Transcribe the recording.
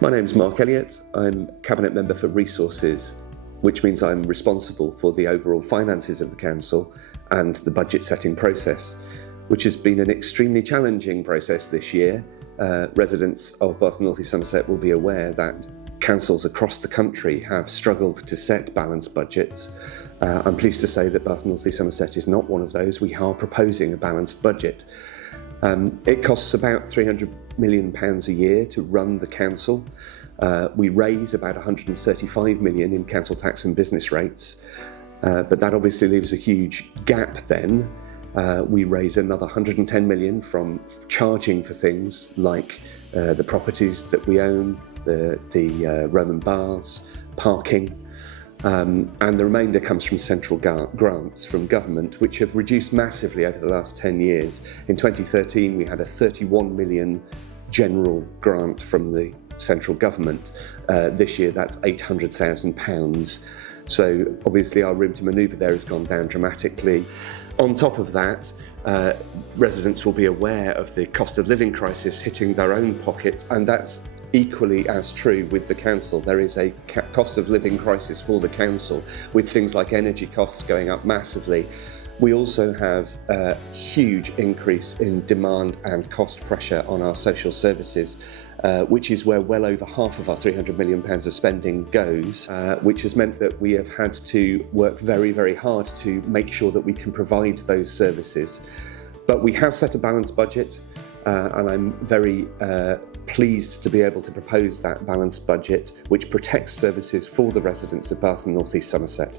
My name's Mark Elliot. I'm Cabinet Member for Resources, which means I'm responsible for the overall finances of the Council and the budget setting process, which has been an extremely challenging process this year. Residents of Bath and North East Somerset will be aware that councils across the country have struggled to set balanced budgets. I'm pleased to say that Bath and North East Somerset is not one of those. We are proposing a balanced budget. It costs about £300 million a year to run the council. We raise about £135 million in council tax and business rates, but that obviously leaves a huge gap then. We raise another £110 million from charging for things like the properties that we own, the Roman baths, parking, and the remainder comes from central grants from government, which have reduced massively over the last 10 years. In 2013, we had a £31 million general grant from the central government. This year, that's £800,000. So obviously our room to manoeuvre there has gone down dramatically. On top of that, residents will be aware of the cost of living crisis hitting their own pockets, and that's equally as true with the council. There is a cost of living crisis for the council, with things like energy costs going up massively. We also have a huge increase in demand and cost pressure on our social services, which is where well over half of our £300 million of spending goes, which has meant that we have had to work very, very hard to make sure that we can provide those services. But we have set a balanced budget, and I'm very pleased to be able to propose that balanced budget, which protects services for the residents of Bath and North East Somerset.